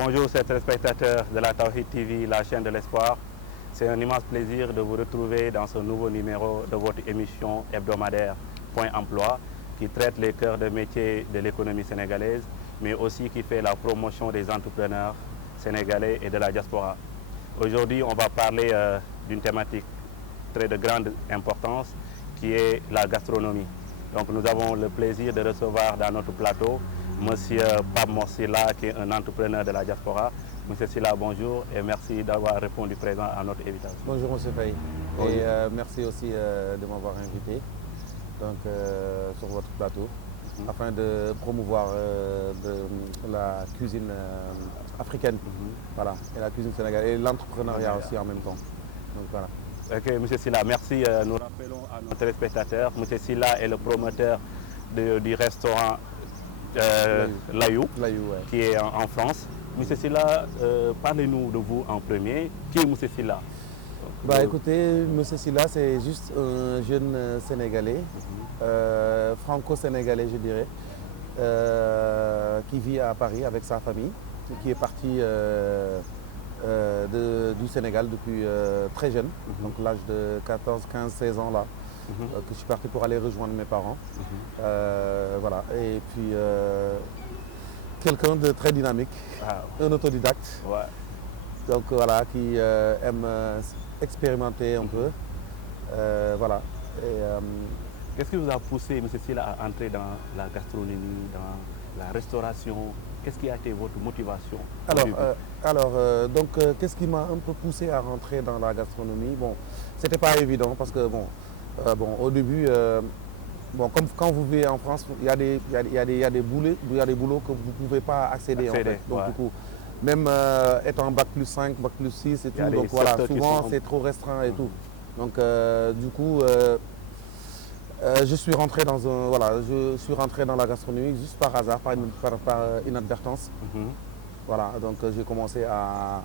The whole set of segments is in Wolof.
Bonjour chers téléspectateurs de la Tawhid TV, la chaîne de l'espoir. C'est un immense plaisir de vous retrouver dans ce nouveau numéro de votre émission hebdomadaire Point Emploi qui traite les cœurs de métier de l'économie sénégalaise, mais aussi qui fait la promotion des entrepreneurs sénégalais et de la diaspora. Aujourd'hui, on va parler d'une thématique très de grande importance qui est la gastronomie. Donc nous avons le plaisir de recevoir dans notre plateau Monsieur Pape Mor Sylla, qui est un entrepreneur de la diaspora. Monsieur Sylla, bonjour et merci d'avoir répondu présent à notre invitation. Bonjour Monsieur Faye et merci aussi de m'avoir invité sur votre plateau afin de promouvoir la cuisine africaine voilà, et la cuisine sénégalaise et l'entrepreneuriat aussi en même temps. Donc, voilà. Ok, Monsieur Sylla, merci. Nous rappelons à nos téléspectateurs, Monsieur Sylla est le promoteur du restaurant Layou, ouais, qui est en France. Monsieur Sylla, parlez-nous de vous en premier. Qui est Monsieur Sylla? Écoutez, Monsieur Sylla, c'est juste un jeune Sénégalais, franco-sénégalais je dirais, qui vit à Paris avec sa famille, qui est parti du Sénégal depuis très jeune, donc l'âge de 14, 15, 16 ans là, que je suis parti pour aller rejoindre mes parents. Voilà. Et puis quelqu'un de très dynamique, un autodidacte, donc voilà, qui aime expérimenter un peu. Voilà. Qu'est-ce qui vous a poussé, M. Sylla, à entrer dans la gastronomie, dans la restauration? Qu'est-ce qui a été votre motivation? Qu'est-ce qui m'a un peu poussé à rentrer dans la gastronomie? Bon, c'était pas évident parce que au début, comme quand vous vivez en France, il y a des boulots que vous ne pouvez pas accéder en fait. Donc du coup, même étant bac plus 5, bac plus 6 et tout, donc voilà, souvent c'est trop restreint et tout. Donc du coup, je suis rentré dans dans la gastronomie juste par hasard, par inadvertance. Voilà, donc j'ai commencé un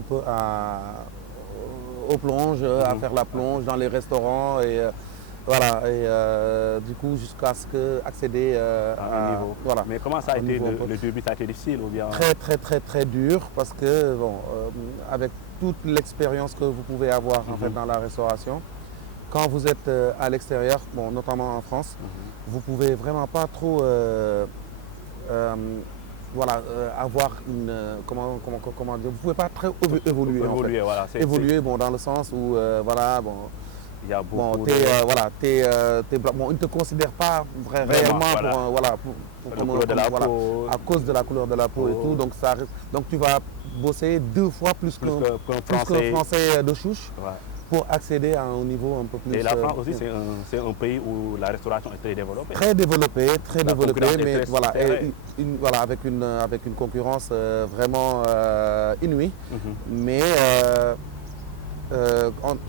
peu aux plonges, à faire la plonge dans les restaurants et voilà, et du coup jusqu'à ce que accéder à un niveau. Voilà. Mais comment ça a été le début? Ça a été difficile ou bien? Très dur parce que avec toute l'expérience que vous pouvez avoir en fait dans la restauration, quand vous êtes à l'extérieur, notamment en France, vous pouvez vraiment pas trop avoir une comment dire, vous pouvez pas très évoluer en fait. Voilà, évoluer dans le sens où il y a beaucoup ils ne te considèrent pas réellement à cause de la couleur de la peau et tout, donc tu vas bosser 2 fois plus qu'un Français de souche. Pour accéder à un niveau un peu plus... Et la France aussi, c'est un pays où la restauration est très développée. Très développée, mais voilà, avec une concurrence vraiment inouïe. Mais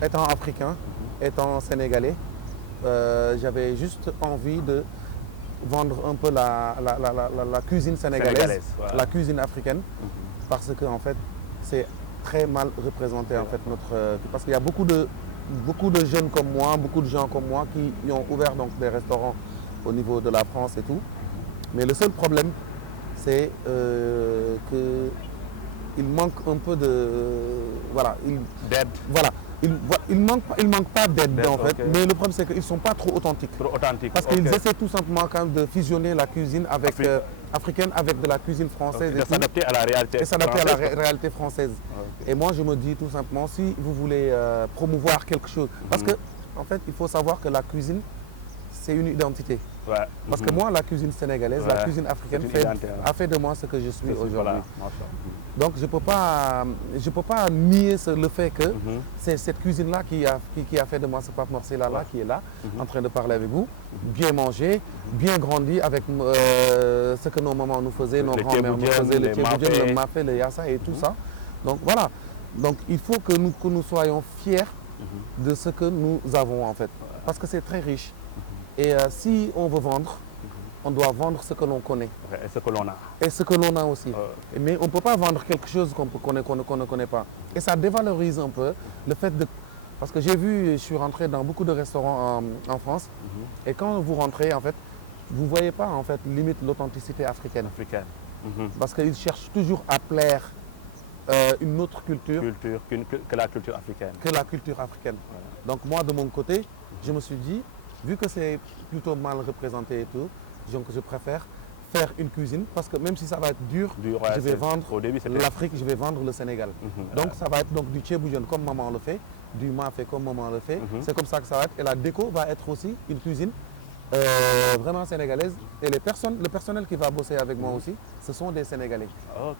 étant africain, étant sénégalais, j'avais juste envie de vendre un peu la cuisine sénégalaise, la cuisine africaine, parce que en fait, c'est très mal représenté en fait parce qu'il y a beaucoup de jeunes comme moi, beaucoup de gens comme moi qui ont ouvert donc des restaurants au niveau de la France et tout. Mais le seul problème, c'est qu'il manque un peu d'aide. Voilà. Il manque pas d'aide en fait, mais le problème c'est qu'ils ne sont pas trop authentiques. Parce qu'ils essaient tout simplement quand même de fusionner la cuisine africaine avec de la cuisine française. Et s'adapter à la réalité réalité française. Et moi je me dis tout simplement, si vous voulez promouvoir quelque chose, parce que en fait il faut savoir que la cuisine c'est une identité. Parce que moi la cuisine sénégalaise, la cuisine africaine a fait de moi ce que je suis aujourd'hui. Donc je peux pas nier le fait que c'est cette cuisine-là qui a fait de moi ce Pape Mor Sylla là qui est là, en train de parler avec vous, bien manger, bien grandi avec ce que nos mamans nous faisaient, nos grands-mères nous faisaient, le tchéboudienne, le mafé, le yassa et tout ça. Donc voilà, donc il faut que nous soyons fiers de ce que nous avons en fait, parce que c'est très riche. Et si on veut vendre, on doit vendre ce que l'on connaît. Et ce que l'on a. Et ce que l'on a aussi. Mais on ne peut pas vendre quelque chose qu'on ne connaît pas. Et ça dévalorise un peu le fait de... Parce que je suis rentré dans beaucoup de restaurants en France. Et quand vous rentrez, en fait, vous ne voyez pas, en fait, limite l'authenticité africaine. parce qu'ils cherchent toujours à plaire une autre culture que la culture africaine. Voilà. Donc moi, de mon côté, je me suis dit, vu que c'est plutôt mal représenté et tout, donc je préfère faire une cuisine parce que même si ça va être dur, je vais vendre l'Afrique, je vais vendre le Sénégal. Donc ça va être donc du ceebu jën comme maman le fait, du mafé comme maman le fait. C'est comme ça que ça va être. Et la déco va être aussi une cuisine vraiment sénégalaise. Et le personnel qui va bosser avec moi aussi, ce sont des Sénégalais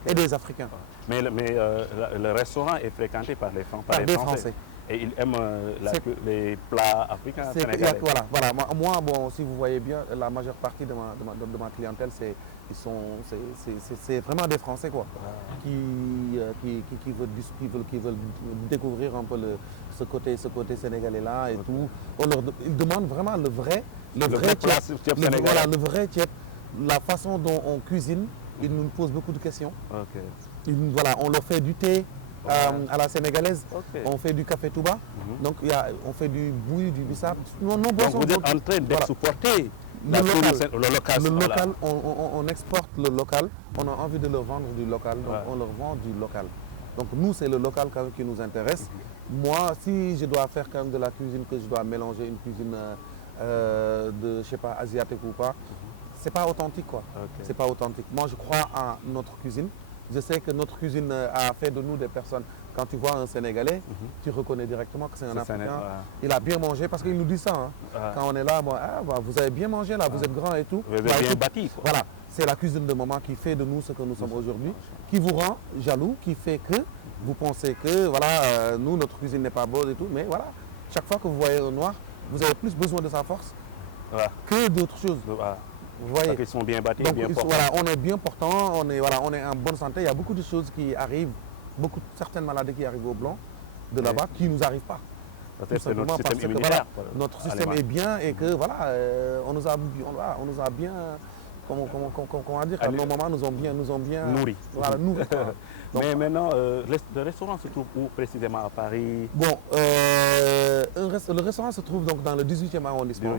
et des Africains. Mais le restaurant est fréquenté par les Français. Et ils aiment les plats africains sénégalais. Voilà. Moi, bon, si vous voyez bien, la majeure partie de ma clientèle, c'est vraiment des Français quoi, qui veulent découvrir un peu ce côté sénégalais là et tout. Ils demandent vraiment le vrai ceeb, la façon dont on cuisine. Ils nous posent beaucoup de questions. On leur fait du thé à la sénégalaise, on fait du café Touba, donc on fait du bouilli, du bissap. Donc vous êtes en train d'exporter le local. On exporte le local, on a envie de leur vendre du local, donc on leur vend du local. Donc nous, c'est le local quand même qui nous intéresse. Moi, si je dois faire quand même de la cuisine, que je dois mélanger une cuisine de, je sais pas, asiatique ou pas, c'est pas authentique quoi. C'est pas authentique. Moi, je crois à notre cuisine. Je sais que notre cuisine a fait de nous des personnes. Quand tu vois un Sénégalais, tu reconnais directement que c'est un Africain. Il a bien mangé parce qu'il nous dit ça. Quand on est là, vous avez bien mangé là, vous êtes grand et tout. Vous avez bien bâti. Voilà, c'est la cuisine de maman qui fait de nous ce que nous sommes aujourd'hui, qui vous rend jaloux, qui fait que vous pensez que voilà, nous, notre cuisine n'est pas bonne et tout. Mais voilà, chaque fois que vous voyez un noir, vous avez plus besoin de sa force que d'autres choses. Vous voyez, ils sont bien bâtis, donc, bien portants. On est bien portants, on est en bonne santé. Il y a beaucoup de choses qui arrivent, certaines maladies qui arrivent aux Blancs de là-bas qui ne nous arrivent pas. C'est notre système immunitaire. Notre système est bien et que voilà, on nous a bien, comment dire, nos mamans nous ont bien nourris. Voilà, nourris. Mais maintenant, le restaurant se trouve où précisément à Paris? Bon, le restaurant se trouve donc dans le 18e arrondissement.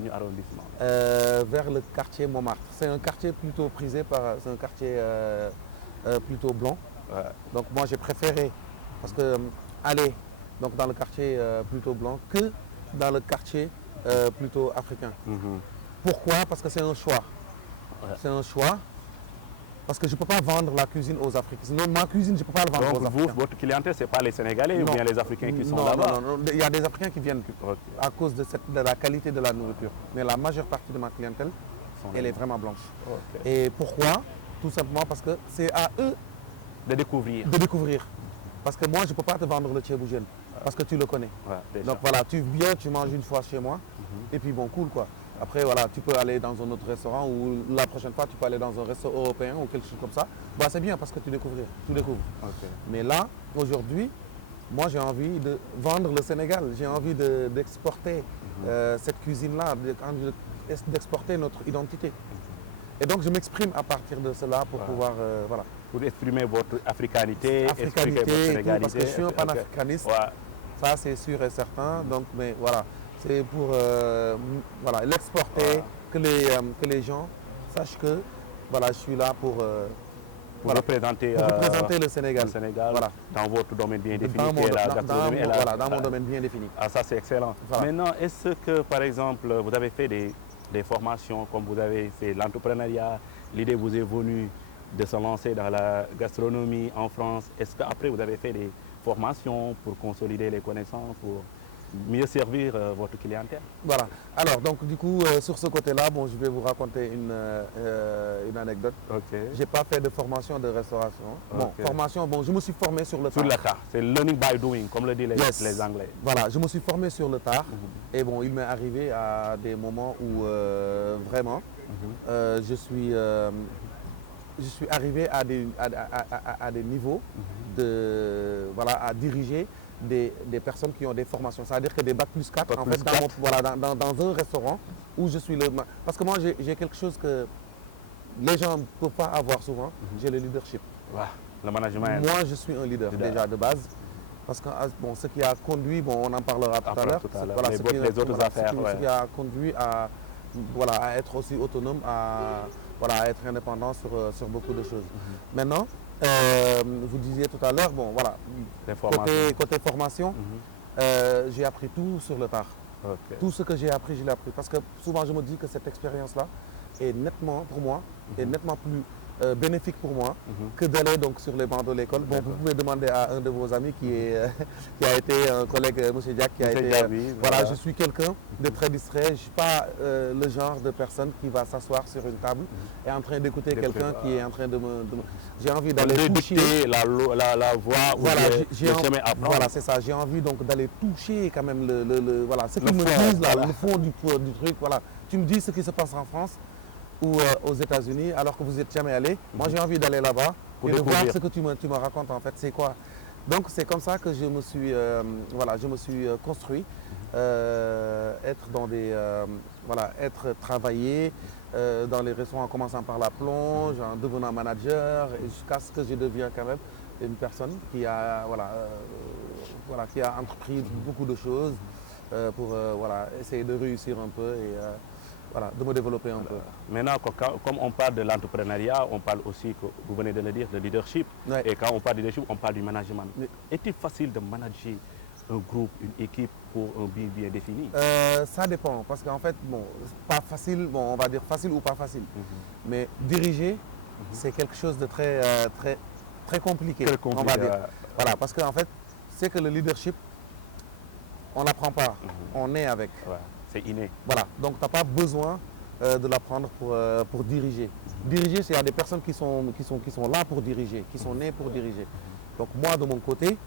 Vers le quartier Montmartre. C'est un quartier plutôt prisé c'est un quartier plutôt blanc. Donc moi j'ai préféré parce que aller donc dans le quartier plutôt blanc que dans le quartier plutôt africain. Pourquoi? Parce que c'est un choix. C'est un choix. Parce que je ne peux pas vendre la cuisine aux Africains. Sinon, ma cuisine, je ne peux pas la vendre aux Africains. Votre clientèle, ce n'est pas les Sénégalais ou bien les Africains qui sont là-bas? Non, il y a des Africains qui viennent à cause de la qualité de la nourriture. Mais la majeure partie de ma clientèle, elle est vraiment blanche. Et pourquoi? Tout simplement parce que c'est à eux de découvrir. Parce que moi, je ne peux pas te vendre le ceebu jën parce que tu le connais. Donc voilà, tu viens, tu manges une fois chez moi et puis bon, cool quoi. Après, voilà, tu peux aller dans un autre restaurant ou la prochaine fois, tu peux aller dans un restaurant européen ou quelque chose comme ça. Bah, c'est bien parce que tu découvres. Mais là, aujourd'hui, moi, j'ai envie de vendre le Sénégal. J'ai envie d'exporter cette cuisine-là, d'exporter notre identité. Et donc, je m'exprime à partir de cela pour pouvoir, voilà. Pour exprimer votre africanité, exprimer votre sénégalité. Parce que je suis un panafricaniste, ça c'est sûr et certain. Donc, mais voilà. C'est pour voilà, l'exporter, que les gens sachent que voilà, je suis là pour représenter le Sénégal, voilà, dans votre domaine bien défini, qui est la gastronomie. Dans mon domaine bien défini. Ça, c'est excellent. Voilà. Maintenant, est-ce que, par exemple, vous avez fait des formations, comme vous avez fait l'entrepreneuriat, l'idée vous est venue de se lancer dans la gastronomie en France. Est-ce qu'après, vous avez fait des formations pour consolider les connaissances, pour mieux servir votre clientèle? Voilà. Alors, donc, du coup, sur ce côté-là, bon, je vais vous raconter une anecdote. Je n'ai pas fait de formation de restauration. Bon, formation, bon, je me suis formé sur le tard. Sur le tard. C'est learning by doing, comme le disent les Anglais. Voilà, je me suis formé sur le tard. Et bon, il m'est arrivé à des moments où, vraiment, je suis arrivé à des niveaux voilà, à diriger des personnes qui ont des formations. C'est-à-dire que des bac plus 4, en fait, dans un restaurant où je suis le... Parce que moi, j'ai quelque chose que les gens ne peuvent pas avoir souvent, j'ai le leadership. Le management. Moi, je suis un leader déjà de base. Parce que bon, ce qui a conduit, bon, on en parlera tout à l'heure, voilà, les autres affaires. Ce qui a conduit à, voilà, à être aussi autonome, à voilà, être indépendant sur beaucoup de choses. Maintenant, vous disiez tout à l'heure, bon voilà, côté formation, j'ai appris tout sur le tard. Tout ce que j'ai appris, je l'ai appris. Parce que souvent, je me dis que cette expérience-là est nettement, pour moi, est nettement plus bénéfique pour moi que d'aller donc sur les bancs de l'école. Bon, vous pouvez demander à un de vos amis qui a été un collègue, M. Diack, qui a été... voilà, je suis quelqu'un de très distrait. Je ne suis pas le genre de personne qui va s'asseoir sur une table et en train d'écouter quelqu'un qui est en train de me... J'ai envie d'aller toucher la voix, voilà, voilà, c'est ça. J'ai envie donc d'aller toucher quand même voilà, ce qu'ils me disent là, le fond du truc. Voilà. Tu me dis ce qui se passe en France ou aux États-Unis alors que vous n'êtes jamais allé. Moi, j'ai envie d'aller là-bas et de voir ce que tu me racontes en fait. C'est quoi? Donc, c'est comme ça que je me suis, voilà, je me suis construit. Être dans des, voilà, être travaillé dans les restaurants en commençant par la plonge, en devenant manager, jusqu'à ce que je devienne quand même une personne qui a, voilà, voilà, qui a entrepris beaucoup de choses pour voilà, essayer de réussir un peu et voilà, de me développer un peu. Maintenant, comme on parle de l'entrepreneuriat, on parle aussi, que vous venez de le dire, de leadership. Ouais. Et quand on parle de leadership, on parle du management. Est-il facile de manager un groupe, une équipe pour un but bien défini? Ça dépend, parce qu'en fait, bon, pas facile, bon, on va dire facile ou pas facile. Mais diriger, c'est quelque chose de très compliqué, on va dire. Voilà, parce qu'en fait, c'est que le leadership, on n'apprend pas, on est avec. Ouais, c'est inné. Voilà, donc tu n'as pas besoin de l'apprendre pour diriger. Diriger, c'est il y a des personnes qui sont là pour diriger, qui sont nées pour diriger. Donc moi, de mon côté,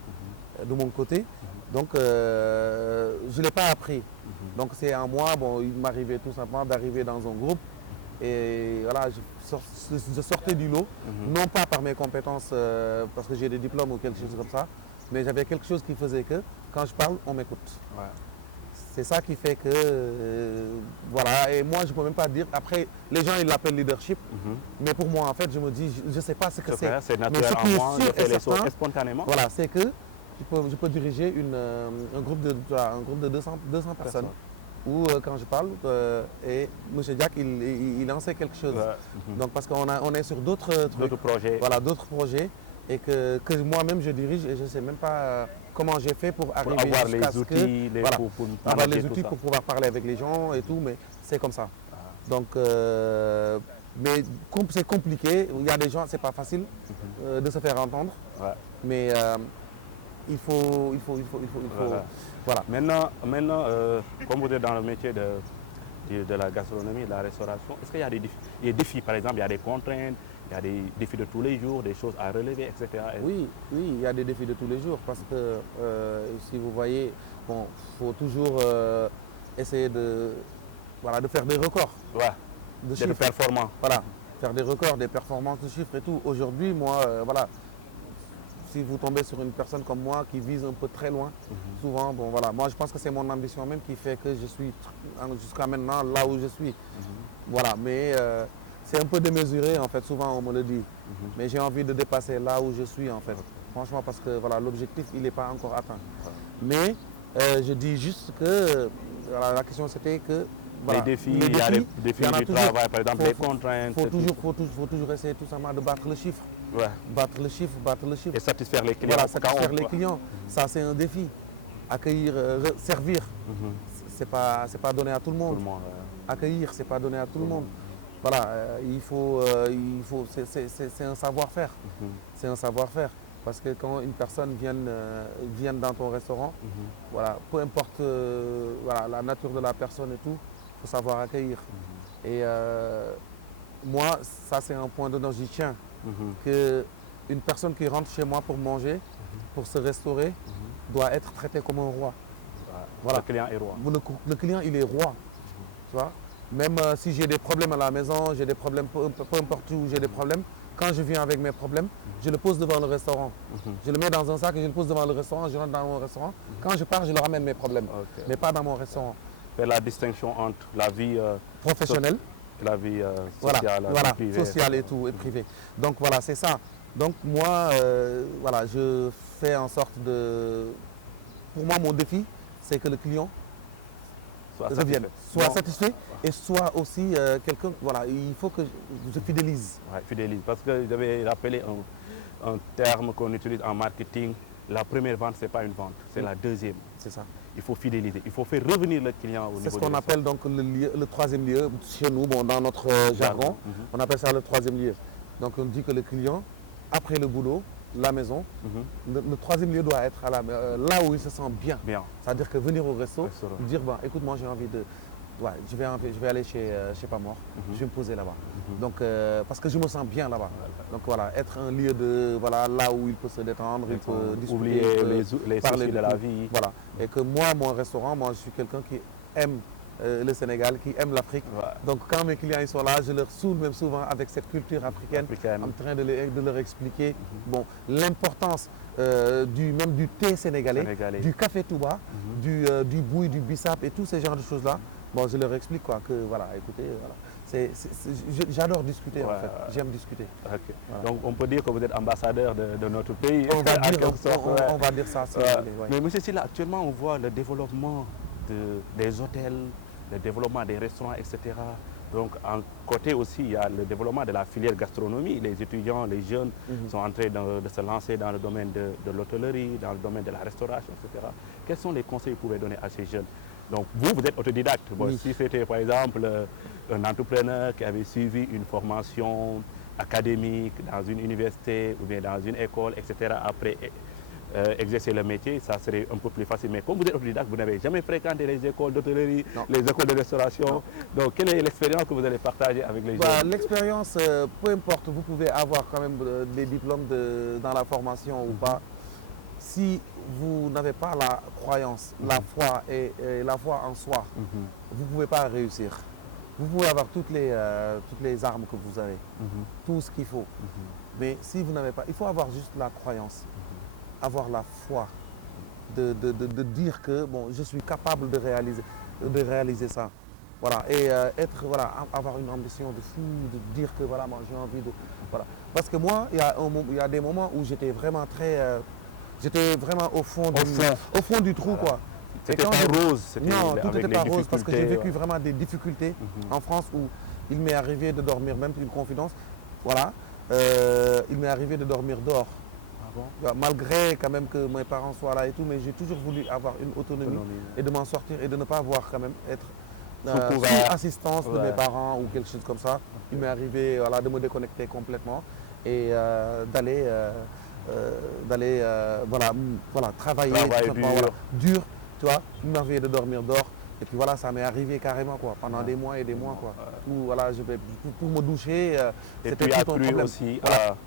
donc je ne l'ai pas appris. Donc c'est à moi, bon, il m'arrivait tout simplement d'arriver dans un groupe et voilà, je sortais du lot, non pas par mes compétences parce que j'ai des diplômes ou quelque chose comme ça, mais j'avais quelque chose qui faisait que quand je parle, on m'écoute. Ouais. C'est ça qui fait que, voilà, et moi je ne peux même pas dire, après les gens ils l'appellent leadership, mais pour moi en fait je me dis, je ne sais pas ce que c'est. C'est naturel en moi, je fais les choses spontanément. Voilà, c'est que je peux diriger un groupe de 200 personnes où quand je parle, et M. Diack il en sait quelque chose. Donc parce qu'on est sur d'autres projets. Voilà, d'autres projets. Et que moi-même je dirige et je ne sais même pas comment j'ai fait pour arriver jusqu'à les outils, avoir les outils pour pouvoir parler avec les gens et tout, mais c'est comme ça. Donc, mais c'est compliqué, il y a des gens, c'est pas facile de se faire entendre, mais il faut voilà. Maintenant comme vous êtes dans le métier de la gastronomie, de la restauration, est-ce qu'il y a des défis, par exemple, il y a des contraintes? Il y a des défis de tous les jours, des choses à relever, etc. Oui, il y a des défis de tous les jours parce que si vous voyez, bon, faut toujours essayer de faire des records. Ouais, d'être performant. Voilà, faire des records, des performances de chiffres et tout. Aujourd'hui, moi, voilà, si vous tombez sur une personne comme moi qui vise un peu très loin, souvent, bon voilà, moi je pense que c'est mon ambition même qui fait que je suis jusqu'à maintenant là où je suis. Voilà, mais c'est un peu démesuré en fait, souvent on me le dit. Mais j'ai envie de dépasser là où je suis en fait. Franchement, parce que voilà, l'objectif il n'est pas encore atteint. Mais je dis juste que voilà, la question c'était que voilà, les défis, il y a les défis du travail, par exemple, les contraintes. Il faut toujours essayer tout simplement de battre le chiffre. Ouais. Battre le chiffre. Et satisfaire les clients. Voilà, satisfaire les clients. Ça c'est un défi. Accueillir, servir, c'est pas donné à tout le monde. Accueillir, c'est pas donné à tout le monde. Voilà, c'est un savoir-faire. C'est un savoir-faire. Parce que quand une personne vient dans ton restaurant, voilà, peu importe voilà, la nature de la personne et tout, il faut savoir accueillir. Et moi, ça c'est un point d'honneur, j'y tiens. Qu'une personne qui rentre chez moi pour manger, pour se restaurer, doit être traitée comme un roi. Voilà. Le client est roi. Le client, il est roi. Tu vois? Même si j'ai des problèmes à la maison, j'ai des problèmes, peu importe où j'ai des problèmes, quand je viens avec mes problèmes, je le pose devant le restaurant. Je le mets dans un sac et je le pose devant le restaurant, je rentre dans mon restaurant. Quand je pars, je leur ramène mes problèmes, mais pas dans mon restaurant. Faire la distinction entre la vie professionnelle, la vie sociale, voilà, privée. Sociale et tout, et privée. Donc voilà, c'est ça. Donc moi, voilà, je fais en sorte de... Pour moi, mon défi, c'est que le client revienne, soit satisfait et soit aussi quelqu'un, voilà, il faut que je fidélise. Ouais, fidélise, parce que j'avais rappelé un terme qu'on utilise en marketing, la première vente, ce n'est pas une vente, c'est la deuxième. C'est ça. Il faut fidéliser, il faut faire revenir le client au niveau. C'est ce qu'on appelle donc le troisième lieu, chez nous, bon, dans notre jargon, on appelle ça le troisième lieu. Donc on dit que le client, après le boulot, la maison, le troisième lieu doit être là où il se sent bien. C'est-à-dire que venir au resto, dire, bon, écoute, moi j'ai envie de... Ouais, je vais aller chez Pamor, je vais me poser là-bas. Donc, parce que je me sens bien là-bas. Donc voilà, être un lieu de, voilà, là où il peut se détendre, il peut discuter, oublier les soucis de la vie. Voilà. Et que moi, mon restaurant, moi je suis quelqu'un qui aime le Sénégal, qui aime l'Afrique. Donc quand mes clients ils sont là, je leur saoule même souvent avec cette culture africaine, en train de leur expliquer bon, l'importance même du thé sénégalais, du café Touba, du bouille, du bissap et tous ces genres de choses-là. Bon, je leur explique quoi, que voilà, écoutez, voilà. J'adore discuter en fait, j'aime discuter. Okay. Voilà. Donc on peut dire que vous êtes ambassadeur de notre pays. On va dire ça. Mais monsieur Sylla, actuellement on voit le développement des hôtels, le développement des restaurants, etc. Donc en côté aussi, il y a le développement de la filière gastronomie. Les étudiants, les jeunes sont en train de se lancer dans le domaine de l'hôtellerie, dans le domaine de la restauration, etc. Quels sont les conseils que vous pouvez donner à ces jeunes? Donc vous êtes autodidacte. Bon, si c'était par exemple un entrepreneur qui avait suivi une formation académique dans une université ou bien dans une école, etc., après exercer le métier, ça serait un peu plus facile. Mais comme vous êtes autodidacte, vous n'avez jamais fréquenté les écoles d'hôtellerie, les écoles de restauration. Non. Donc quelle est l'expérience que vous allez partager avec les jeunes? L'expérience, peu importe, vous pouvez avoir quand même des diplômes dans la formation ou pas. Si vous n'avez pas la croyance, la foi et la foi en soi, vous ne pouvez pas réussir. Vous pouvez avoir toutes les armes que vous avez, tout ce qu'il faut. Mais si vous n'avez pas, il faut avoir juste la croyance, avoir la foi, de dire que bon, je suis capable de réaliser ça. Voilà, et avoir une ambition de fou, de dire que voilà, moi j'ai envie de... Voilà. Parce que moi, il y a des moments où j'étais vraiment j'étais vraiment au fond du trou, quoi. C'était pas rose. Non, tout n'était pas rose parce que j'ai vécu vraiment des difficultés en France où il m'est arrivé de dormir, même une confidence, voilà, il m'est arrivé de dormir dehors. Malgré quand même que mes parents soient là et tout, mais j'ai toujours voulu avoir une autonomie et de m'en sortir et de ne pas avoir quand même être sous assistance de mes parents ou quelque chose comme ça. Il m'est arrivé de me déconnecter complètement et d'aller travailler dur, tu vois, il m'arrivait de dormir dehors et puis voilà, ça m'est arrivé carrément quoi, pendant des mois et des mois quoi. Où, voilà, pour me doucher, c'était tout un problème. Aussi,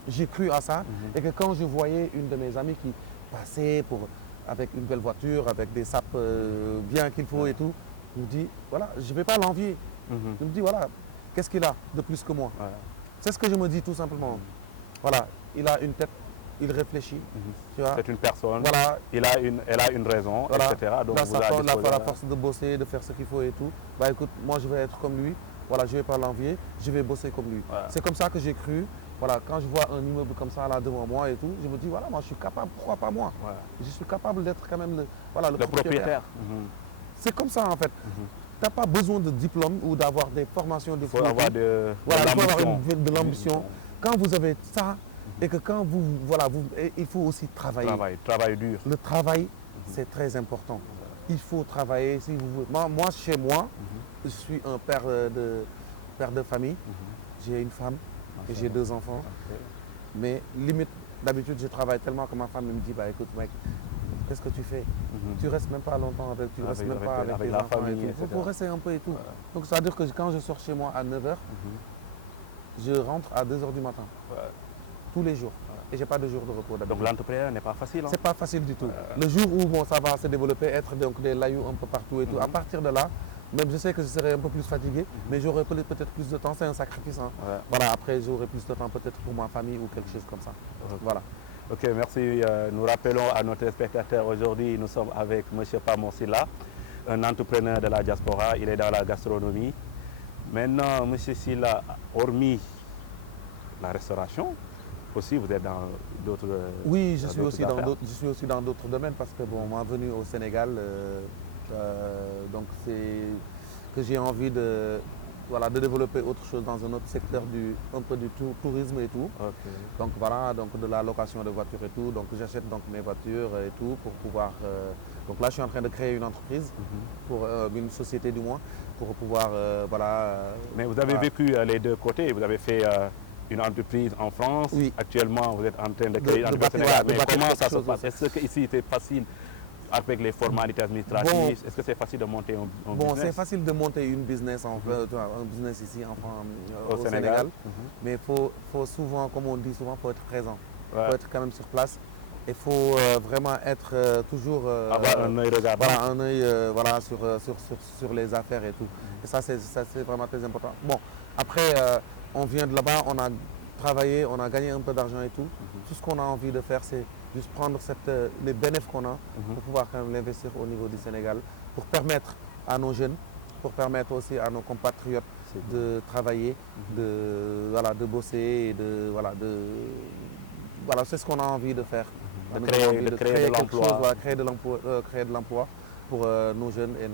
j'ai cru à ça et que quand je voyais une de mes amies qui passait avec une belle voiture, avec des sapes bien qu'il faut et tout, je me dis voilà, je ne vais pas l'envier. Je me dis voilà, qu'est-ce qu'il a de plus que moi? C'est ce que je me dis tout simplement. Voilà, il a une tête, il réfléchit. C'est une personne, voilà. Elle a une raison, voilà. etc. Donc il a la force de bosser, de faire ce qu'il faut et tout. Bah écoute, moi je vais être comme lui, voilà, je ne vais pas l'envier, je vais bosser comme lui. Voilà. C'est comme ça que j'ai cru. Voilà, quand je vois un immeuble comme ça là devant moi et tout, je me dis voilà, moi je suis capable, pourquoi pas moi? Je suis capable d'être quand même le propriétaire. C'est comme ça en fait. Tu n'as pas besoin de diplôme ou d'avoir des formations de Il faut avoir de l'ambition. Quand vous avez ça, et que quand il faut aussi travailler. Travail dur. Le travail, c'est très important. Il faut travailler. Si vous voulez. Moi, chez moi, je suis un père de famille. J'ai une femme et j'ai 2 enfants. Mais limite, d'habitude, je travaille tellement que ma femme me dit, bah écoute mec, qu'est-ce que tu fais? Tu restes même pas longtemps avec tes la enfants famille, et tout. Il faut rester un peu et tout. Donc ça veut dire que quand je sors chez moi à 9h, je rentre à 2h du matin. Tous les jours. Et je n'ai pas de jour de repos. Donc l'entrepreneuriat n'est pas facile. C'est pas facile du tout. Le jour où ça va se développer, être donc des layous un peu partout et tout, à partir de là, même je sais que je serai un peu plus fatigué, mais j'aurai peut-être plus de temps, c'est un sacrifice. Voilà, après j'aurai plus de temps peut-être pour ma famille ou quelque chose comme ça. Voilà. Ok, merci. Nous rappelons à nos téléspectateurs aujourd'hui, nous sommes avec M. Pamor Sylla, un entrepreneur de la diaspora, il est dans la gastronomie. Maintenant, M. Sylla, hormis la restauration, aussi, vous êtes dans d'autres... Oui, je suis aussi dans d'autres domaines parce que bon, ma venue au Sénégal, Donc c'est que j'ai envie de développer autre chose dans un autre secteur un peu du tourisme et tout. Okay. Donc voilà, donc de la location de voitures et tout. Donc j'achète donc mes voitures et tout pour pouvoir. Donc là, je suis en train de créer une entreprise, pour une société du moins, pour pouvoir voilà. Mais vous avez vécu les deux côtés. Vous avez fait une entreprise en France. Oui. Actuellement, vous êtes en train de créer une entreprise au Sénégal. Mais comment ça se passe? Est-ce que ici c'était facile? Avec les formalités administratives, bon, est-ce que c'est facile de monter un business? Bon, c'est facile de monter une business, un business ici au Sénégal. Mais il faut souvent, comme on dit souvent, il faut être présent. Il faut être quand même sur place. Il faut vraiment être toujours... avoir un œil regardant. Voilà, un œil voilà, sur les affaires et tout. Et ça, c'est vraiment très important. Bon, après, on vient de là-bas, on a travaillé, on a gagné un peu d'argent et tout. Tout ce qu'on a envie de faire, c'est juste prendre les bénéfices qu'on a pour pouvoir quand même l'investir au niveau du Sénégal, pour permettre à nos jeunes, pour permettre aussi à nos compatriotes de travailler, de bosser, et voilà, c'est ce qu'on a envie de faire. De créer de l'emploi. Créer de l'emploi pour nos jeunes et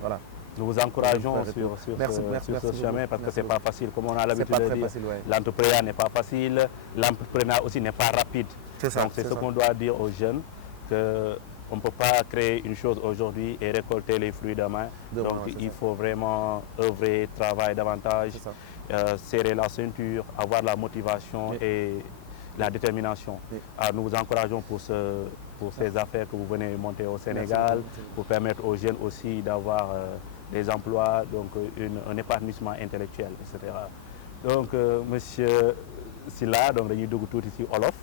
voilà. Nous vous encourageons sur ce chemin parce que ce n'est pas facile. Comme on a l'habitude de dire, l'entrepreneuriat n'est pas facile, l'entrepreneuriat aussi n'est pas rapide. Donc c'est ce qu'on doit dire aux jeunes, qu'on ne peut pas créer une chose aujourd'hui et récolter les fruits demain. Donc il faut vraiment œuvrer, travailler davantage, serrer la ceinture, avoir la motivation et la détermination. Nous vous encourageons pour ces affaires que vous venez monter au Sénégal, pour permettre aux jeunes aussi d'avoir des emplois, donc un épanouissement intellectuel, etc. Donc, monsieur Sylla, donc dañuy dugg tuuti ci olof,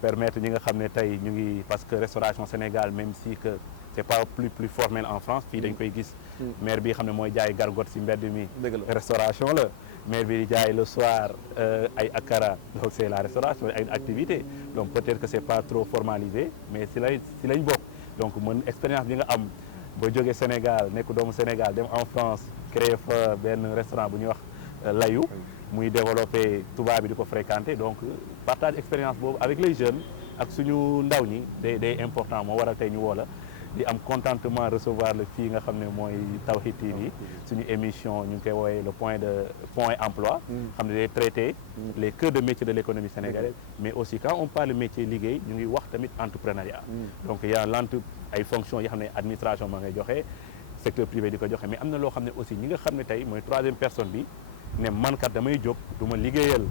permettre ñi nga xam ne tey ñu ngi parce que restauration Sénégal même si que c'est pas plus formel en France fii dañ koy gis maire bi xam ne mooy jaay gargote ci mbedd mi restauration la maire bi di jaay le soir ay akara donc c'est la restauration ay activité donc peut-être que c'est pas trop formalisé mais si lañ bokk donc mën expérience bi nga am ba jógee Sénégal nekk doomu Sénégal dem en France créer fa benn restaurant bu ñuy wax layu muy développé tubaab bi di ko fréquenter donc partage expérience boobu avec les jeunes ak suñu ndaw ñi day important moo waral tey ñu woo la di am contentement recevoir le fii nga xam ne mooy Tawhid TV suñu émission ñu ngi koy woowee le point emploi xam ne day traiter les cœurs de métier de l'économie sénégalaise mais aussi quand on parle métier liggéey ñu ngi wax tamit entrepreneuriat donc y a ay fonctions yoo xam ne administration maa ngay joxe secteur privé di ko joxe mais am na loo xam ne aussi ñi nga xam ne tey mooy troisième personne bi ne man kat damay jóg du ma liggéeyal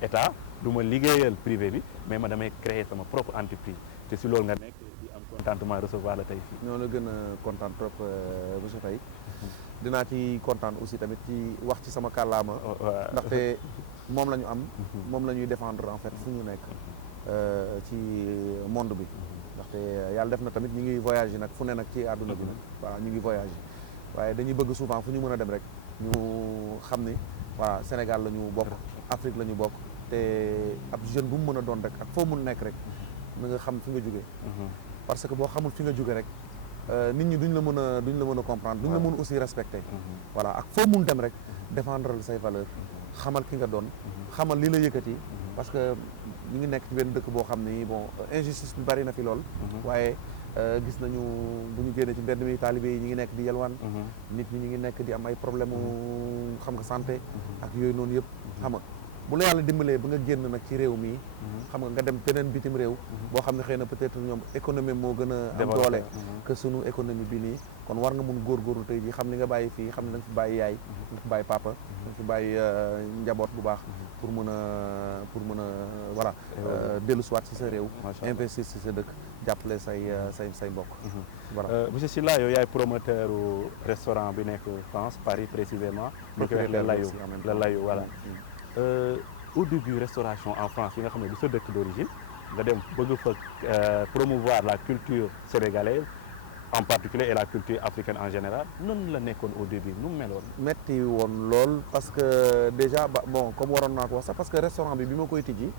état du ma liggéeyal privé bi mais man damay créer sama propre entreprise te si loolu nga nekk di am contentement recevoir la tey fii. ñoo la gën a kontaan trop monsieur Faye dinaa ci kontaan aussi tamit ci wax ci sama kàllaama ndaxte moom la ñu am moom la ñuy défendre en fait fu ñu nekk ci monde bi ndaxte yàlla def na tamit ñu ngi voyager nag fu ne nag ci àdduna bi nag waaw ñu ngi voyager waaye dañuy bëgg souvent fu ñu mën a dem rek ñu xam ni voilà Sénégal la ñu bokk Afrique la ñu bokk te ab jeune bu mu mën a doon rek ak foo mun nekk rek na nga xam fi nga jógee parce que boo xamul fi nga jógee rek nit ñi duñ la mën a comprendre duñ la mën aussi respecter voilà ak foo mun dem rek défendre say valeurs xamal ki nga doon xamal li la yëkkati parce que ñu ngi nekk ci benn dëkk boo xam ni bon injustice bi bari na fi lool waaye gis nañu bu ñu génnee ci mbedd mi taalibe yi ñu ngi nekk di yelwaan nit ñi ñu ngi nekk di am ay problème xam nga santé ak yooyu noonu yëpp xam nga bu la yàlla dimbalee ba nga génn nag ci réew mi xam nga dem beneen bitim réew boo xam ne xëy na peut-être ñoom économie moo gën a am doole que sunu économie bi nii kon war nga mun góorgóorlu tey ji xam li nga bàyyi fii xam ne da nga fi bàyyi yaay da nga fi bàyyi papa da nga fi bàyyi njaboot bu baax pour mën a voilà dellu siwaat ci sa réew investir ci sa dëkk jàppale say mbokk voilà monsieur Sylla yow yaay promoteur restaurant bi nekk France Paris précisément ñu koy wax la layu voilà au début restauration en France yi nga xam ne du sa dëkk d'origine nga dem bëgg fa promouvoir la culture sénégalaise en particulier et la culture africaine en général noonu la nekkoon au début nu mu meloon metti woon lool parce que déjà bon comme waroon naa ko wax sax parce que restaurant bi ma koy tijji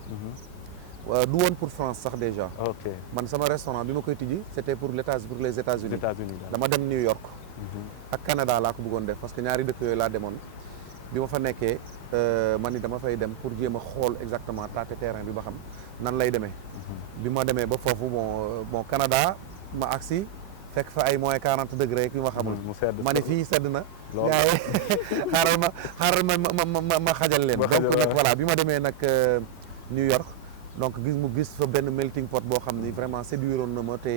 du woon pour France sax déjà ok man sama restaurant bi ma koy tijji c'était pour les États-Unis dama dem New York ak Canada laa ko bëggoon def parce que ñaari dëkk yooyu laa demoon bi ma fa nekkee man ni dama fay dem pour jéem a xool exactement tâter terrain bi ba xam nan lay demee bi ma demee ba foofu bon Canada ma agsi fekk fa ay moins 40 degré yu ma xamul. ma ne fii sedd na. loolu xaaral ma xajal leen. donc nag voilà bi ma demee nag New York. donc gis fa benn melting pot boo xam ni vraiment séduiroon na ma te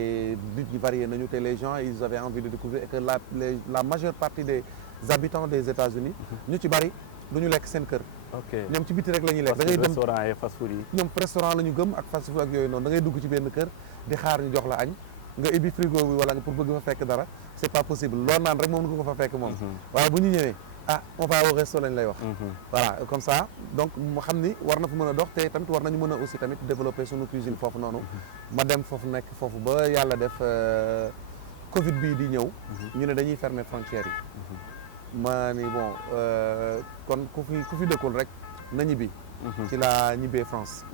nit ñi varié nañu te les gens ils avaient envie de découvrir et que la majeure partie des habitants des États-Unis ñu ci bari du ñu lekk seen kër. ok ñoom ci biti rek la ñuy lekk. da ngay dem restaurant et fast food yi. ñoom restaurant la ñu gëm ak fast food ak yooyu noonu da ngay dugg ci benn kër di xaar ñu jox la añ nga ubbi frigo bi wala nga pour bëgg fa fekk dara c'est pas possible loolu naan rek moom nga ko fa fekk moom. waaye bu ñu ñëwee ah on va au resto lañ lay wax. voilà comme ça donc mu xam ni war na fa mën a dox te tamit war nañu mën a aussi tamit développer sunu cuisine foofu noonu. ma dem foofu nekk foofu ba yàlla def Covid bii di ñëw. ñu ne dañuy fermer frontières yi. ma ni bon kon ku fi dëkkul rek na ñibbi. ci la ñibbee France.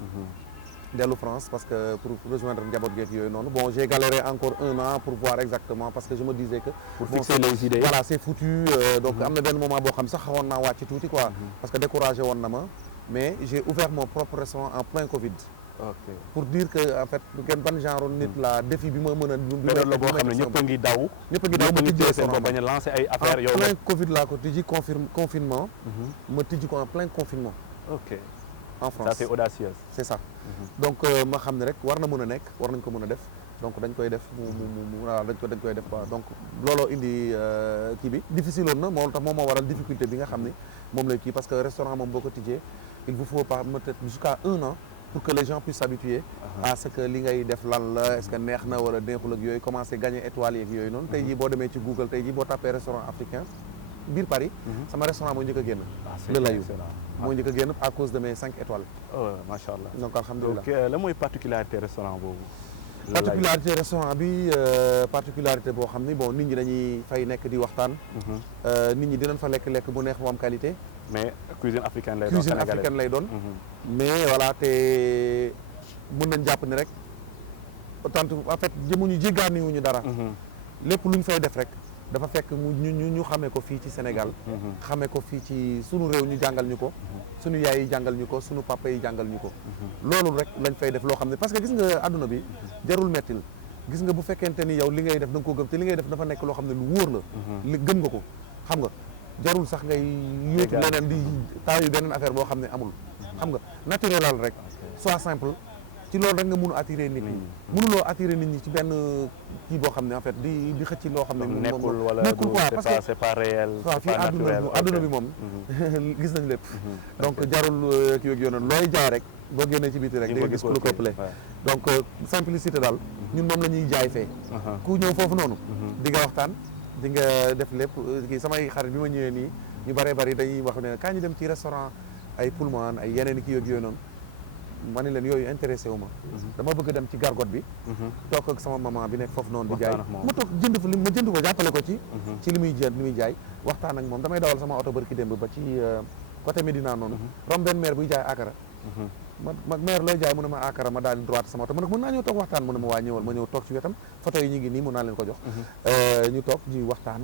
dellu France parce que pour rejoindre njaboot geek yooyu noonu bon j'ai galéré encore 1 an pour voir exactement parce que je me disais que pour fixer les idées voilà c'est foutu donc am na benn moment boo xam sax xawoon naa wàcc tuuti quoi parce que découragé woon na ma mais j'ai ouvert mon propre restaurant en plein Covid. ok pour dire que en fait kenn ban genre nit la défi bi ma mën a période la boo xam ne ñëpp a ngi daw ma tijji restaurant bañ a lancer ay affaires yow en plein Covid laa ko tijji confinement ma tijji ko en plein confinement. ok en France ça c'est audacieux. c'est ça donc ma xam ne rek war na mën a nekk war nañ ko mën a def donc dañ koy def voilà dañ koy def quoi donc looloo indi kii bi difficile woon na moo tax moom moo waral difficulté bi nga xam ni moom lay kii parce que restaurant moom boo ko tijjee il vous faut pas peut-être jusqu'à 1 an pour que les gens puissent s'habituer à ce que li ngay def lan la est-ce que neex na wala neexul ak yooyu commencer gagner étoiles yeeg yooyu noonu tey jii boo demee ci Google tey jii boo tapé restaurant africain biir Paris sama restaurant moo njëkk a génn le Layou moo njëkk a génn à cause de mes 5 étoiles. macha allah donc alhamdulilah. donc la mooy particularité restaurant boobu. particularité restaurant bi particularité boo xam ni bon nit ñi dañuy fay nekk di waxtaan. nit ñi dinañ fa lekk bu neex bu am qualité. mais cuisine africaine lay doon cuisine africaine lay doon. mais voilà te mën nañ jàpp ni rek tant en fait jëmuñu jéggaani wuñu dara. lépp lu ñu fay def rek. dafa fekk ñu xamee ko fii ci Sénégal xamee ko fii ci sunu réew ñu jàngal ñu ko sunu yaay yi jàngal ñu ko sunu papa yi jàngal ñu ko loolu rek lañ fay def loo xam ne parce que gis nga àdduna bi jarul mettil gis nga bu fekkente ni yow li ngay def da nga ko gëm te li ngay def dafa nekk loo xam ne lu wóor la li gëm nga ko xam nga jarul sax ngay yóotu leneen di taayu beneen affaire boo xam ne amul xam nga naturel rek soit simple ci loolu rek nga mun a attirer nit ñi mënuloo attirer nit ñi ci benn kii boo xam ne en fait di xëcc loo xam ne nekkul wala nekkul quoi parce que c'est pas réel waaw fii àdduna bi moom gis nañ lépp donc jarul kii ak yoon looy jaay rek boo génnee ci biti rek da nga gis ku lu ko play donc simplicité daal ñun moom la ñuy jaay fee ku ñëw foofu noonu di nga waxtaan di nga def lépp kii samay xarit bi ma ñëwee nii ñu bëree bëri dañuy wax ne kaa ñu dem ci restaurant ay Pullman ay yeneen kii ak yooyu noonu ma ne leen yooyu intéressé wu ma dama bëgg dem ci gargote bi toog ak sama maman bi nekk foofu noonu di jaay ma toog jënd fa ma jënd ko jàppale ko ci li muy jaay waxtaan ak moom damay dawal sama oto barki démb ba ci côté Médina noonu rom benn maire buy jaay akara ma maire looy jaay mu ne ma akara ma daal di droite sama oto ma ne mën naa ñëw toog waxtaan mu ne ma waa ñëwal ma ñëw toog ci wetam photo yi ñu ngi nii mun naa leen ko jox ñu toog di waxtaan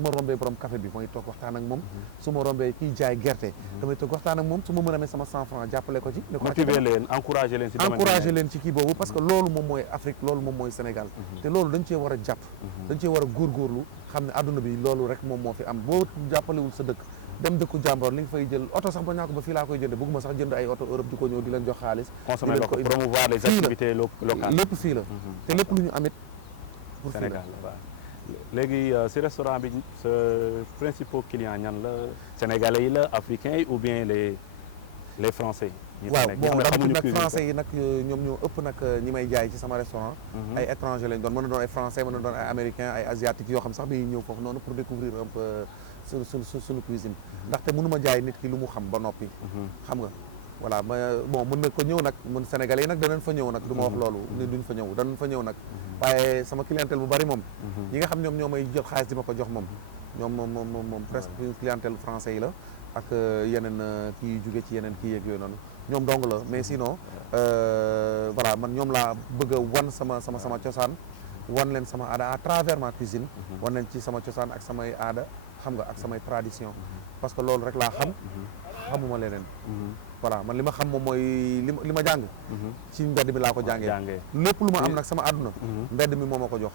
ma rombee borom café bi mooy toog waxtaan ak moom su ma rombee kiy jaay gerte damay toog waxtaan ak moom su ma mën a amee sama 100 francs jàppale ko ci motiver leen encourager leen ci kii boobu parce que loolu moom mooy Afrique loolu moom mooy Sénégal te loolu dañ cee war a jàpp dañ cee war a góorgóorlu xam ne adduna bi loolu rek moom moo fi am boo jàppalewul sa dëkk dem dëkku jàmbor li nga fay jël oto sax ba ñaa ko ba fii laa koy jënde bëgguma sax jënd ay oto Europe di ko ñëw di leen jox xaalis consommer ko promouvoir les activités locales lépp fii la te lépp lu ñu amit pour Sénégal léegi si restaurant bi sa principaux clients ñan la sénégalais yi la africains yi ou bien les français waaw bon d'habitude nag français yi nag ñoom ñoo ëpp nag ñi may jaay ci sama restaurant ay étrangers lañ doon mën na doon ay français mën na doon ay américains ay asiatiques yoo xam sax bi ñëw foofu noonu pour découvrir un peu suñu cuisine ndaxte mënuma jaay nit ki lu mu xam ba noppi xam nga voilà bon mën na ko ñëw nag mën sénégalais yi nag danañ fa ñëw nag du ma wax loolu ni duñ fa ñëw danañ fa ñëw nag waaye sama clientèle bu bari moom ñi nga xam ñoom ñoo may jël xaalis di ma ko jox moom ñoom moom presque clientèle français yi la ak yeneen kii jóge ci yeneen kii yeeg yooyu noonu ñoom dong la mais sinon voilà man ñoom laa bëgg a wan sama cosaan wan leen sama aada à travers ma cuisine wan leen ci sama cosaan ak samay aada xam nga ak samay tradition parce que loolu rek laa xam xamuma leneen voilà man li ma xam moom mooy li ma jàng ci mbedd mi laa ko jàngee lépp lu ma am nag sama àdduna mbedd mi moo ma ko jox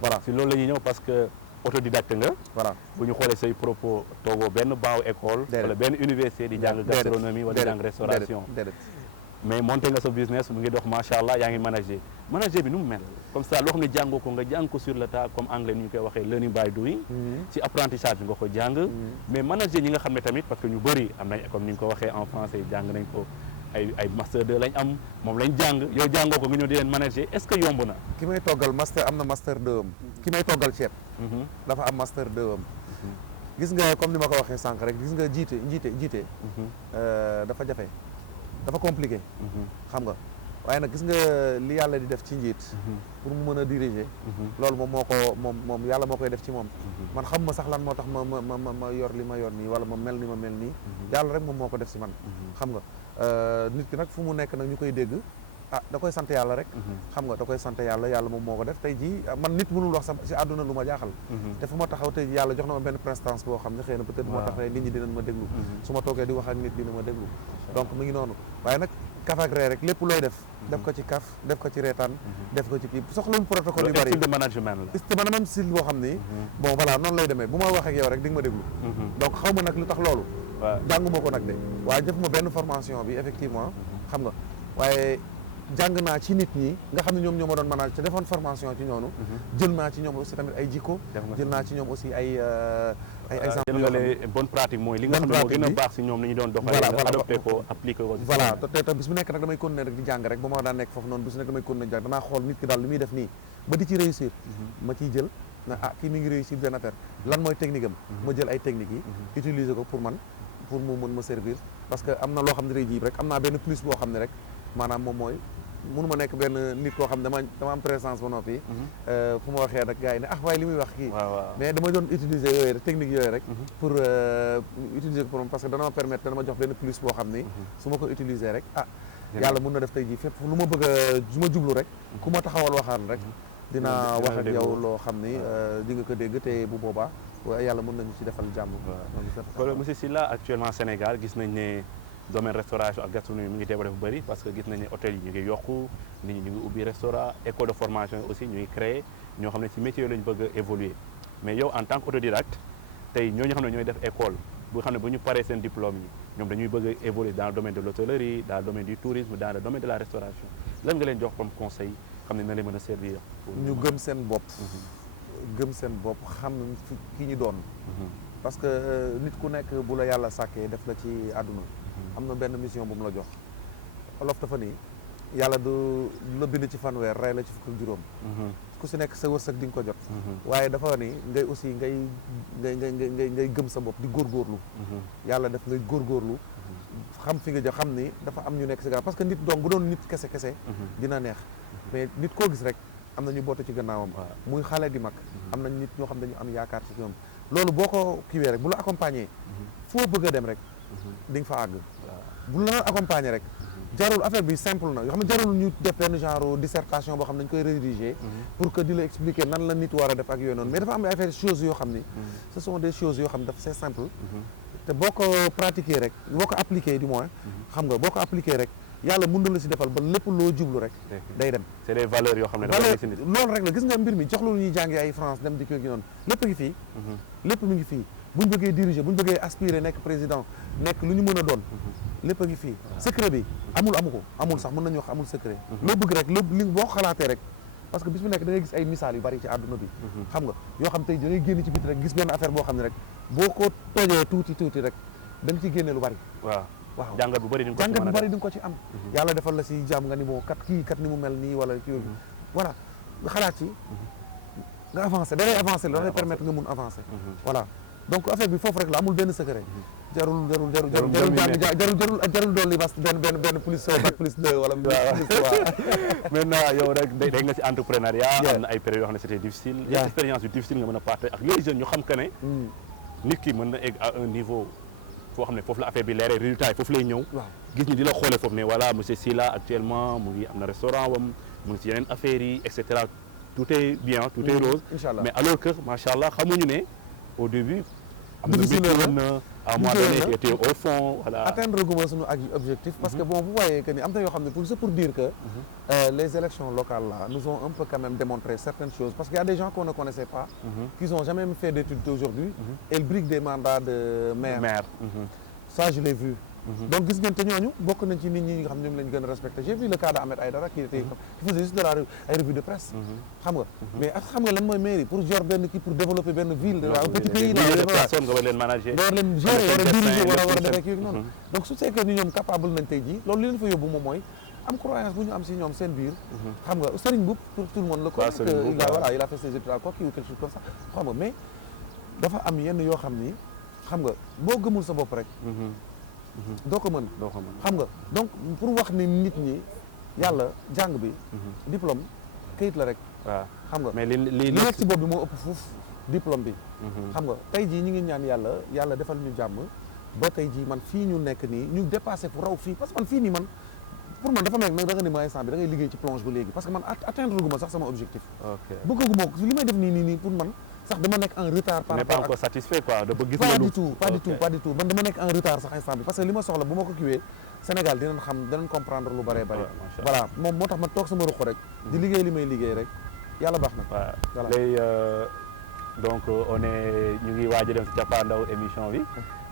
voilà si loolu la ñuy ñëw parce que autodidacte nga voilà bu ñu xoolee say propos toogoo benn baaw école wala benn université di jàng gastronomie wala di jàng restauration mais monté nga sa business mu ngi dox macha allah yaa ngi manager bi nu mu mel comme ça loo xam ne jàngoo ko nga jàng ko sur le tas comme anglais ni ñu koy waxee learning by doing ci apprentissage bi nga ko jàng mais manager ñi nga xam ne tamit parce que ñu bëri am nañ comme ni nga ko waxee en français jàng nañ ko ay master 2 lañ am moom lañ jàng yow jàngoo ko nga ñëw di leen manager est-ce que yomb na ki may toggal master am na master 2 am ki may toggal ceeb dafa am master 2 am gis nga comme ni ma ko waxee sànq rek gis nga jiite dafa jafe dafa compliqué xam nga waaye nag gis nga li yàlla di def ci njiit pour mu mën a diriger loolu moom yàlla moo koy def ci moom man xam ma sax lan moo tax ma yor li ma yor nii wala ma mel ni ma mel nii yàlla rek moom moo ko def si man xam nga nit ki nag fu mu nekk nag ñu koy dégg da koy sant yàlla rek xam nga da koy sant yàlla moom moo ko def tey jii man nit mënul wax sax si àdduna lu ma jaaxal te fu ma taxaw tey yàlla jox na ma benn prestance boo xam ne xëy na peut-être moo tax nit ñi dinañ ma déglu su ma toogee di wax ak nit dina ma déglu donc mu ngi noonu waaye nag kaf ak ree rek lépp looy def ko ci kaf def ko ci reetaan def ko ci kii soxlawul protocole yu bari style de management la man style boo xam ni bon voilà noonu lay demee bu ma wax ak yow rek di nga ma déglu donc xaw ma nag lu tax loolu jànguma ko nag de waaye def ma benn formation bi effectivement xam nga waaye jàng naa ci nit ñi nga xam ne ñoom ñoo ma doon manage te defoon formation ci ñoonu jël naa ci ñoom aussi tamit ay jikko jël naa ci ñoom aussi ay exemple jël nga les bonnes pratiques mooy li nga xam ne moo gën a baax si ñoom ni ñu doon doxalee nga adopté ko appliqué ko voilà te bis bu nekk nag damay continuer rek di jàng rek ba ma daan nekk foofu noonu bis bu nekk damay continuer di jàng danaa xool nit ki daal li muy def nii ba di ci réussir ma ciy jël na kii mi ngi réussir benn affaire lan mooy technique am ma jël ay techniques yi utiliser ko pour mu mën ma servir parce que am na loo xam ne day jiib rek am naa benn plus boo xam ne rek maanaam moom mooy mënu ma nekk benn nit koo xam ne dama am présence ba noppi fu ma waxee nag gars yi ne waaye li muy wax kii mais dama doon utiliser yooyu rek technique yooyu rek pour utiliser ko pour parce que dana ma permettre dana ma jox benn plus boo xam ni su ma ko utiliser rek yàlla mën na def tey jii fépp lu ma bëgg a su ma jublu rek ku ma taxawal waxaan rek dinaa wax ak yow loo xam ni di nga ko dégg te bu boobaa yàlla mën nañu ci defal jàmm monsieur Sylla actuellement Sénégal gis nañ ne domaine restauration ak gastronomie mu ngi développé bu bëri parce que gis nañ ne hôtel yi ñu ngi yokku nit ñi ñu ngi ubbi restaurant école de formation aussi ñu ngi créé ñoo xam ne ci métier yooyu la ñu bëgg a évoluer mais yow en tant que autodidacte tey ñooñu xam ne ñooy def école bu xam ne bu ñu paree seen diplôme yi ñoom dañuy bëgg a évoluer dans le domaine de l'hôtellerie dans le domaine du tourisme dans le domaine de la restauration lan nga leen jox comme conseil xam ne na leen mën a servir ñu gëm seen bopp xam ki ñu doon parce que nit ku nekk bu la yàlla sàkkee def la ci àdduna am na benn mission bu mu la jox olof dafa ni yàlla du la bind ci fanweer rey la ci fukk ak juróom ku si nekk sa wërsëg di nga ko jot waaye dafa ni ngay aussi ngay gëm sa bopp di góorgóorlu yàlla def ngay góorgóorlu xam fi nga jëm xam ni dafa am ñu nekk si gannaaw parce que nit donc bu doon nit kese dina neex mais nit koo gis rek am na ñu bootu ci gannaawam muy xale di mag am na nit ñoo xam dañu am yaakaar ci ñoom loolu boo ko kiiwee rek bu la accompagner foo bëgg a dem rek di nga fa àgg bu la accompagner rek jarul affaire bi simple na yoo xam ne jarul ñu def benn genre dissertation boo xam ne dañ koy rédiger pour que di la expliquer nan la nit war a def ak yooyu noonu mais dafa am ay affaire choses yoo xam ni ce sont des choses yoo xam ne dafa c'est simple te boo ko pratiquer rek boo ko appliquer du moins xam nga boo ko appliquer rek yàlla mën na la si defal ba lépp loo jublu rek day dem c'est des valeurs yoo xam ne loolu rek la gis nga mbir mi jox lu ñuy jàngee ay France dem di ko gi noonu lépp ngi fii lépp mi ngi fii bu ñu bëggee diriger bu ñu bëggee aspirer nekk président nekk lu ñu mën a doon lépp a ngi fii secret bi amu ko amul sax mën nañu wax amul secret loo bëgg rek lépp li boo xalaatee rek parce que bis bu nekk da ngay gis ay misaal yu bari ci àdduna bi xam nga yoo xam tey da ngay génn ci biti rek gis benn affaire boo xam ne rek boo ko tojee tuuti rek da nga ciy génne lu bari waaw jàngat bu bari di nga ko ci am yàlla defal la si jàmm nga ni moo kat ni mu mel nii wala kii voilà nga xalaat ci nga avancé da lay avancé la da lay permettre nga mun avancer voilà donc affaire bi foofu rek la amul benn secret jarul doon li bas benn plus bac plus 2 wala plus 3 maintenant yow rek day nga ci entrepreneuriat am na ay périodes yoo xam ne c'était difficile yan expérience yu difficile nga mën a partager ak les jeunes ñu xam que ne nit ki mën na egg à un niveau foo xam ne foofu la affaire bi leeree résultat yi foofu lay ñëw gis ñi di la xoolee foofu ne voilà monsieur Sylla actuellement mu ngi am na restaurant wam mu ngi si yeneen affaires yi et cetera tout est bien tout est rose mais alors que macha allah xamuñu ne au début à un moment donné tu étais au fond voilà. Atteindre guma suñu objectif parce que bon vous voyez que ni am na yoo xam ne c'est pour dire que les élections locales là nous ont un peu quand même démontré certaines choses parce qu'il y a des gens qu'on ne connaissait pas qui n'ont jamais fait d'études aujourd'hui et ils briguent des mandats de maire. Ça je l'ai vu. Donc gis ngeen te ñooñu bokk nañ ci nit ñi nga xam ñoom lañ gën a respecté j'ai vu le cas d'Ahmed Aïdara qui faisait juste de la revue de presse xam nga mais ak xam nga lan mooy mairie pour genre benn kii pour développer benn ville un petit pays nga war leen manager war leen gérer war a diriger war a def ak yooyu noonu donc su fekkee ni ñoom capable nañ tey jii loolu li leen fa yóbbu moom mooy am croyance bu ñu am si ñoom seen biir xam nga Serigne Mboup tout le monde le connaît voilà il a fait ses études à Koki ou quelque chose comme ça xam nga mais dafa am yenn yoo xam ni xam nga boo gëmul sa bopp rek doo ko mën xam nga donc pour wax ni nit ñi yàlla jàng bi diplôme kayit la rek waaw xam nga mais li nekk ci bopp bi moo ëpp fuuf diplôme bi xam nga tey jii ñu ngi ñaan yàlla defal ñu jàmm ba tey jii man fii ñu nekk nii ñu dépassé fu raw fii parce que man fii nii man pour man dafa mel nag da nga ni ma instant bi da ngay liggéey ci plonge ba léegi parce que man atteindre gu ma sax sama objectif bëggaguma ko li may def nii pour man sax dama nekk en retard par rapport pas encore satisfait quoi da bëgg gis pas du tout man dama nekk en retard sax instant bi parce que li ma soxla bu ma ko kiiwee Sénégal dinañ comprendre lu bëree bëri voilà moom moo tax ma toog sama ruq rek di liggéey li may liggéey rek yàlla baax na voilà léegi donc on est ñu ngi waaj a dem si cappaandaw émission bi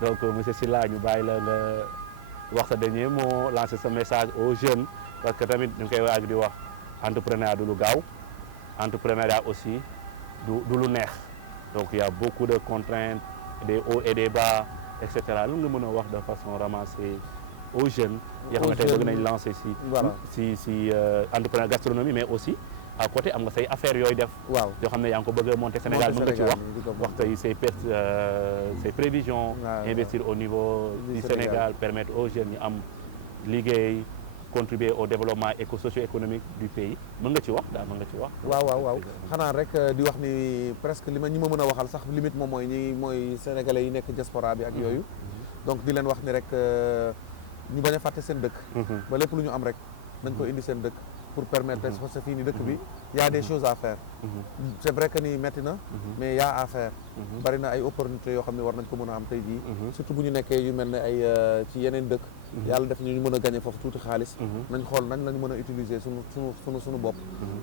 donc monsieur Sylla ñu bàyyi la nga wax sa dernier mot lancer sa message aux jeunes parce que tamit ñu ngi koy waaj di wax entrepreneuriat du lu gaaw entrepreneuriat aussi du lu neex donc il y a beaucoup de contraintes des hauts et des bas et cetera lu nga mën a wax de façon ramassée aux jeunes yoo xam ne tey bëgg nañ lancer si entrepreneur gastronomie mais aussi à côté am nga say affaires yooyu def yoo xam ne yaa ngi ko bëgg a monter Sénégal mën nga ci wax tey say prévisions investir au niveau du Sénégal permettre aux jeunes ñu am liggéey contribuer au développement socio-économique du pays mën nga ci wax daal mën nga ci wax waaw xanaa rek di wax ni presque ñi ma mën a waxal sax limite moom mooy sénégalais yi nekk diaspora bi ak yooyu donc di leen wax ni rek ñu bañ a fàtte seen dëkk ba lépp lu ñu am rek nañ ko indi seen dëkk pour permettre parce que fii ni dëkk bi y a des choses à faire c'est vrai que ni metti na mais y a à faire bari na ay opportunités yoo xam ne war nañ ko mën a am tey jii surtout bu ñu nekkee yu mel ne ay ci yeneen dëkk yàlla def ñu mën a gagner foofu tuuti xaalis nañ xool nañ lañu mën a utiliser suñu bopp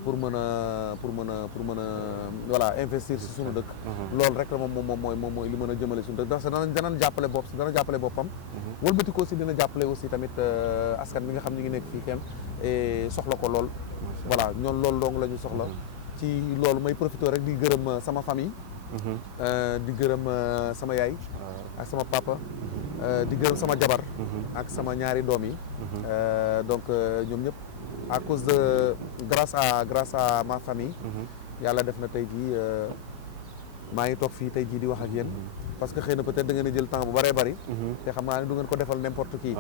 pour mën a voilà investir si suñu dëkk loolu rek la moom mooy li mën a jëmale suñu dëkk parce que dana jàppale boppam wëlbati ko aussi dina jàppale aussi tamit askan bi nga xam ñi ngi nekk fii kenn et soxla ko lool voilà ñoom loolu dong la ñu soxla ci loolu may profité rek di gërëm sama famille di gërëm sama yaay ak sama papa di gërëm sama jabar ak sama ñaari doom yi donc ñoom ñëpp à cause de grâce à ma famille yàlla def na tey jii maa ngi toog fii tey jii di wax ak yéen parce que xëy na peut-être da ngeen a jël temps bu bëree bëri te xam naa ne du ngeen ko defal n'importe qui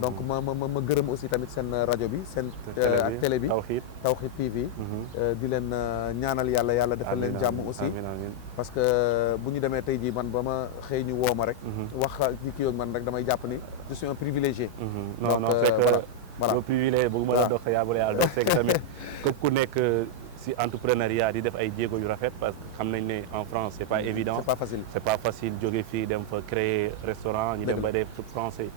donc ma gërëm aussi tamit seen rajo bi seen ak télé bi Tawhid TV di leen ñaanal yàlla defal leen jàmm aussi parce que bu ñu demee tey jii man ba ma xëy ñu woo ma rek wax ci kii yoog man rek damay jàpp ni je suis un privilégié non c'est que voilà privilégié bëgguma la dox yàlla yàlla dox c'est que tamit képp ku nekk si entrepreneuriat di def ay jéego yu rafet parce que xam nañ ne en France c'est pas évident c'est pas facile jóge fii dem fa créer restaurant ñu dem ba def français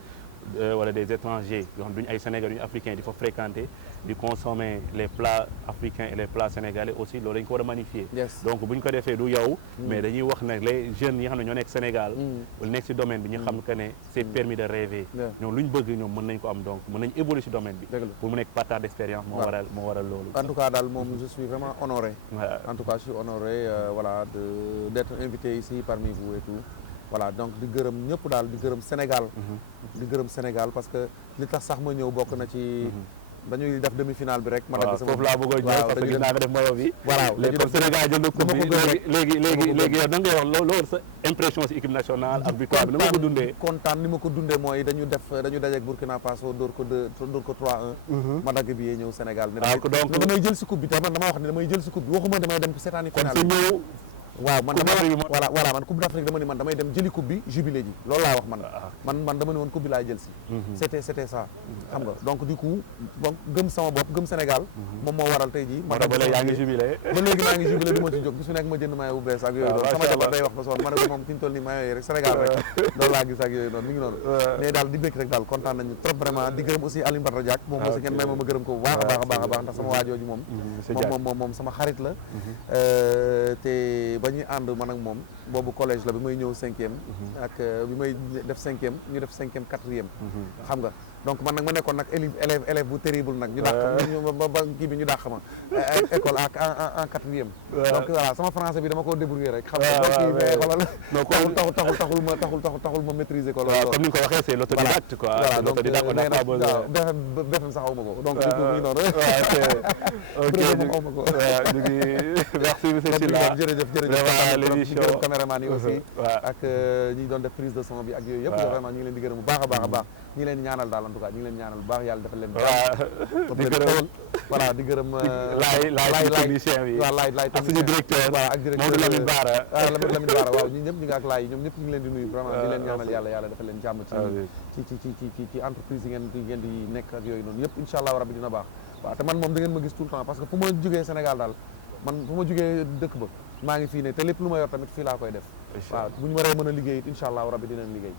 wala des étrangers yoo xam duñu ay Sénégalais duñu africains di fa fréquenter di consommer les plats africains et les plats sénégalais aussi loolu dañu ko war a magnifier donc bu ñu ko defee du yow mais dañuy wax ne les jeunes yi nga xam ne ñoo nekk Sénégal wala nekk si domaine bi ñu xam que ne c'est permis de rêver ñoom lu ñu bëgg ñoom mën nañ ko am donc mën nañ évoluer si domaine bi pour mu nekk partage d'expérience moo waral loolu en tout cas daal moom je suis vraiment honoré en tout cas je suis honoré voilà d'être invité ici parmi vous et tout voilà donc di gërëm ñëpp daal di gërëm Sénégal parce que li tax sax ma ñëw bokk na ci dañuy def demi-finale bi rek ma dagg sama foofu laa bëggoon ñëw parce que gis naa nga def maillot bi voilà léegi Sénégal jël na coupe bi léegi yow da ngay wax loolu sa impression si équipe nationale ak victoire bi ni ma ko dundee kontaan ni ma ko dundee mooy dañu dajeek Burkina Faso dóor ko 3-1 ma dagg bi yee ñëw Sénégal ne damay jël si coupe bi te man dama wax ne damay jël si coupe bi waxuma damay dem seetaani finale kon waaw man voilà man coupe d'Afrique dama ni man damay dem jëli coupe bi jubilé ji loolu laa wax man dama ni woon coupe bi laay jël si c'était ça xam nga donc du coup donc gëm sama bopp gëm Sénégal moom moo waral tey jii ba léegi yaa ngi jubilé ba léegi maa ngi jubilé du ma ci jóg bis su nekk ma jënd maillot bu bees ak yooyu noonu sama jabar day wax ba soon ma ne ko moom fi ñu toll nii maillot yi rek Sénégal rek loolu laa gis ak yooyu noonu mi ngi noonu mais daal di bëgg rek daal kontaan nañu trop vraiment di gërëm aussi Alioune Badara Diack moom aussi ngeen may ma gërëm ko bu baax a baax ndax sama waajooju moom sama xarit la te ba ñuy ànd man ak moom boobu collège la bi may ñëw 5e ak bi may def 5e ñu def 5e 4e xam nga donc man nag ma nekkoon nag élève bu terrible nag ñu dàq ba kii bi ñu dàq ma école en 4e donc voilà sama français bi dama ko débrouiller rek xam nga kii mais xoolal taxul ma maîtriser ko loolu comme ni nga ko waxee c'est l'autodidacte quoi voilà donc BFM sax xaw ma ko donc du coup ñu noonu merci monsieur Sylla jërëjëf l'émission caméraman yi aussi ak ñi doon def prise de son bi ak yooyu yëpp vraiment ñu ngi leen di gërëm bu baax a baax ñi leen ñaanal daal en tout cas ñi ngi leen ñaanal bu baax yàlla defal leen di gërëm voilà di gërëm laay technicien bi waaw laay ak suñu directeur voilà ak directeur Mamadou Lamine Bara Lamine Bara waaw ñi ñëpp ñu ngi ak laay ñoom ñëpp ñu ngi leen di nuyu vraiment di leen ñaanal yàlla defal leen jàmm ci entreprise yi ngeen di nekk ak yooyu noonu yëpp incha allah rabbi dina baax waaw te man moom da ngeen ma gis tout le temps parce que fu ma jógee Sénégal daal man fu ma jógee dëkk ba maa ngi fii ne te lépp lu ma yor tamit fii laa koy def waaw bu ñu waree mën a liggéey it incha allah rabbi dinañ liggéey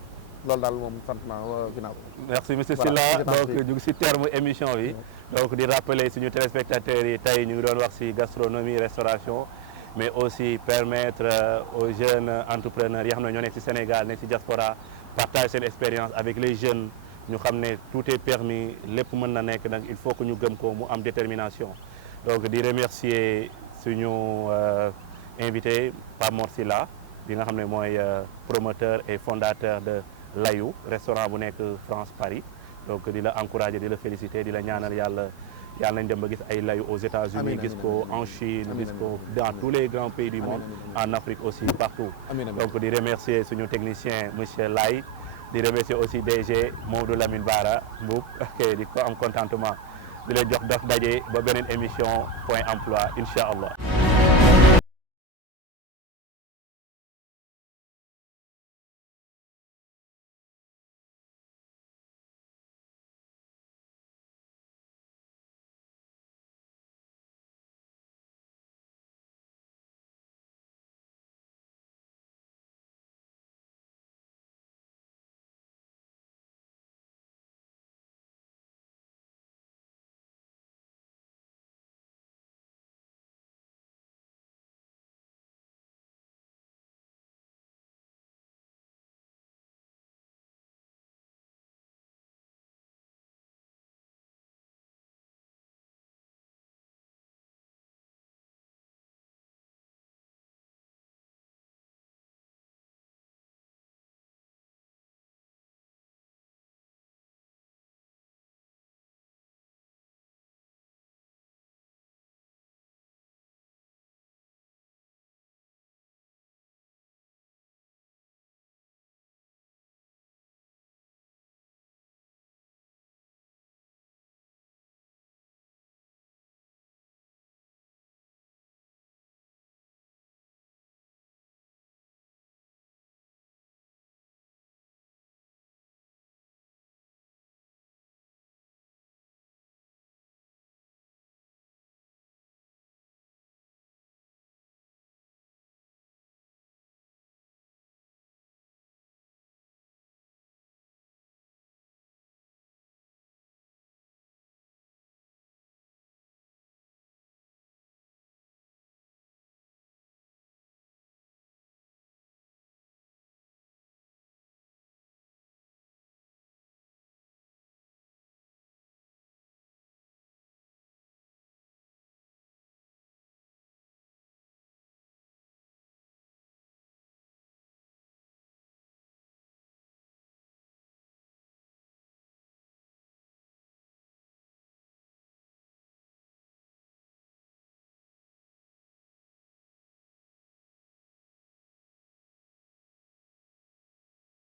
loolu daal moom sant naa ginnaaw merci monsieur Sylla donc ñu ngi si terme émission bi donc di rappeler suñu téléspectateurs yi tey ñu ngi doon wax si gastronomie restauration mais aussi permettre aux jeunes entrepreneurs yi xam ne ñoo nekk si Sénégal nekk si diaspora partage seen expérience avec les jeunes ñu xam ne tout est permis lépp mën na nekk nag il faut que ñu gëm ko mu am détermination donc di remercier suñu invité Pape Mor Sylla bi nga xam ne mooy promoteur et fondateur de Layou restaurant bu nekk France Paris donc di la encourager di la féliciter di la ñaanal yàlla nañ dem ba gis ay Layou aux États-Unis gis ko en Chine gis ko dans tous les grands pays du monde en Afrique aussi partout donc di remercier suñu technicien monsieur Lay di remercier aussi DG Mamadou Lamine Bara Mboup ok di ko am contentement di leen jox dox daje ba beneen émission Point Emploi incha allah